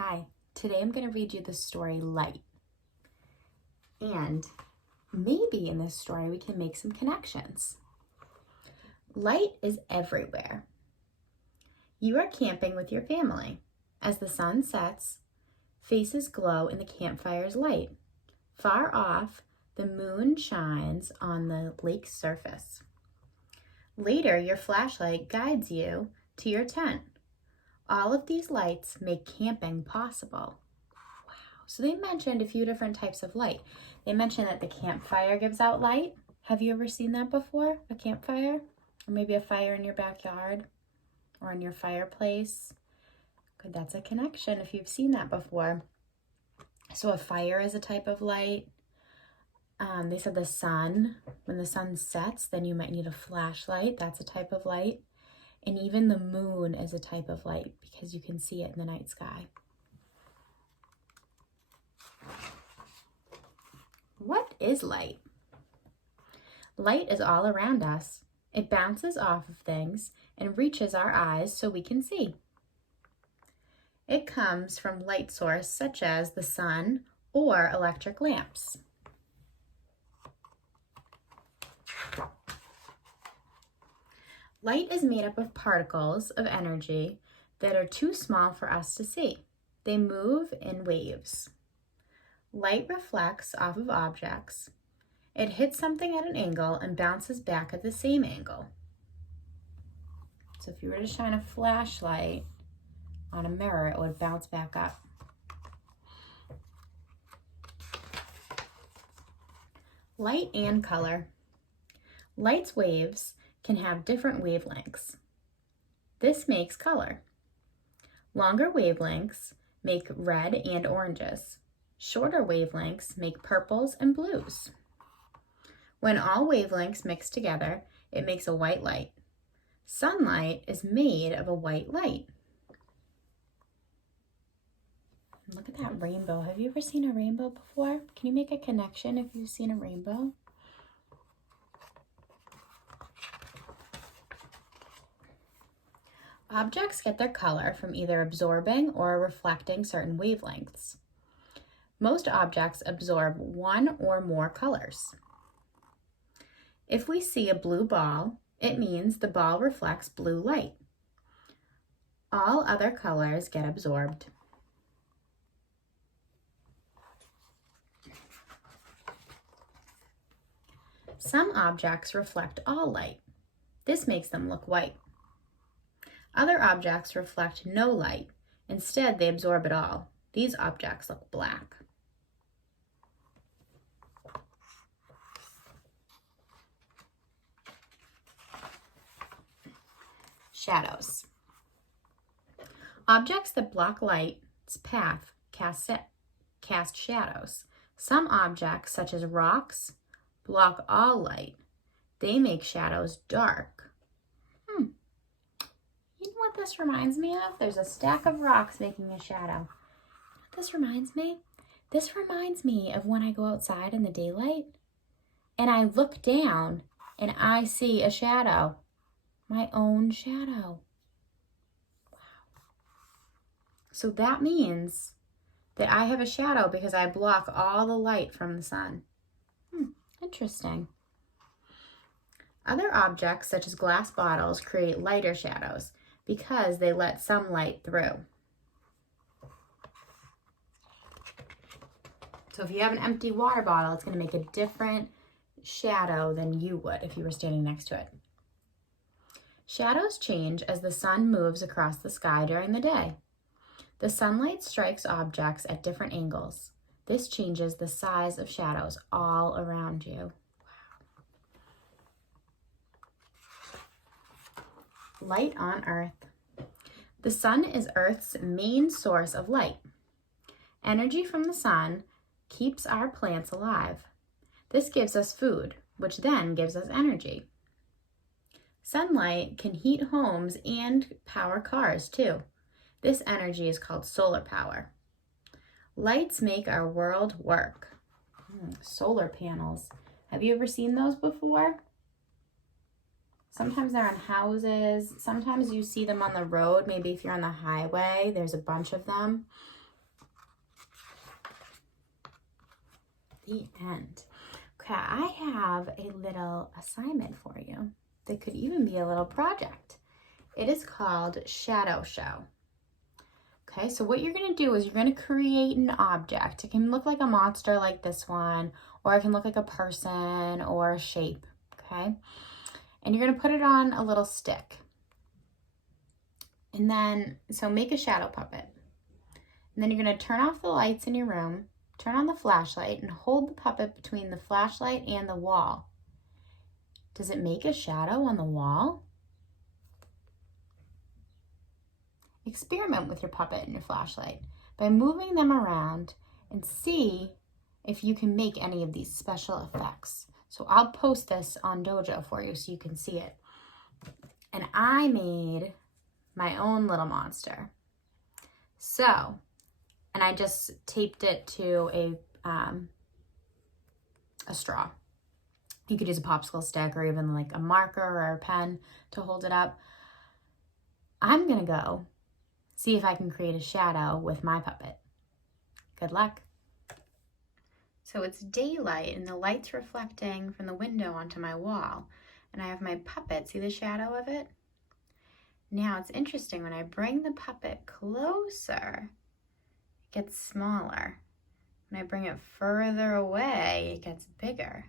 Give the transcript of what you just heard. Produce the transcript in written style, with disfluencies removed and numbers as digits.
Hi, today I'm going to read you the story Light. And maybe in this story we can make some connections. Light is everywhere. You are camping with your family. As the sun sets, faces glow in the campfire's light. Far off, the moon shines on the lake's surface. Later, your flashlight guides you to your tent. All of these lights make camping possible. Wow. So they mentioned a few different types of light. They mentioned that the campfire gives out light. Have you ever seen that before? A campfire? Or maybe a fire in your backyard or in your fireplace? Good, that's a connection if you've seen that before. So a fire is a type of light. They said the sun, when the sun sets, then you might need a flashlight. That's a type of light. And even the moon is a type of light because you can see it in the night sky. What is light? Light is all around us. It bounces off of things and reaches our eyes so we can see. It comes from light sources such as the sun or electric lamps. Light is made up of particles of energy that are too small for us to see. They move in waves. Light reflects off of objects. It hits something at an angle and bounces back at the same angle. So if you were to shine a flashlight on a mirror, it would bounce back up. Light and color. Light's waves can have different wavelengths. This makes color. Longer wavelengths make red and oranges. Shorter wavelengths make purples and blues. When all wavelengths mix together, it makes a white light. Sunlight is made of a white light. Look at that rainbow. Have you ever seen a rainbow before? Can you make a connection if you've seen a rainbow? Objects get their color from either absorbing or reflecting certain wavelengths. Most objects absorb one or more colors. If we see a blue ball, it means the ball reflects blue light. All other colors get absorbed. Some objects reflect all light. This makes them look white. Other objects reflect no light. Instead, they absorb it all. These objects look black. Shadows. Objects that block light's path cast shadows. Some objects, such as rocks, block all light. They make shadows dark. You know what this reminds me of? There's a stack of rocks making a shadow. This reminds me? This reminds me of when I go outside in the daylight and I look down and I see a shadow. My own shadow. Wow. So that means that I have a shadow because I block all the light from the sun. Interesting. Other objects, such as glass bottles, create lighter shadows because they let some light through. So if you have an empty water bottle, it's going to make a different shadow than you would if you were standing next to it. Shadows change as the sun moves across the sky during the day. The sunlight strikes objects at different angles. This changes the size of shadows all around you. Light on Earth. The sun is Earth's main source of light. Energy from the sun keeps our plants alive. This gives us food, which then gives us energy. Sunlight can heat homes and power cars too. This energy is called solar power. Lights make our world work. Solar panels. Have you ever seen those before? Sometimes they're on houses. Sometimes you see them on the road. Maybe if you're on the highway, there's a bunch of them. The end. Okay, I have a little assignment for you that could even be a little project. It is called Shadow Show. Okay, so what you're going to do is you're going to create an object. It can look like a monster like this one, or it can look like a person or a shape, okay? And you're going to put it on a little stick. And then, so make a shadow puppet. And then you're going to turn off the lights in your room, turn on the flashlight, and hold the puppet between the flashlight and the wall. Does it make a shadow on the wall? Experiment with your puppet and your flashlight by moving them around and see if you can make any of these special effects. So I'll post this on Dojo for you so you can see it. And I made my own little monster. So, and I just taped it to a straw. You could use a popsicle stick or even like a marker or a pen to hold it up. I'm gonna go see if I can create a shadow with my puppet. Good luck. So it's daylight and the light's reflecting from the window onto my wall. And I have my puppet, see the shadow of it? Now it's interesting, when I bring the puppet closer, it gets smaller. When I bring it further away, it gets bigger.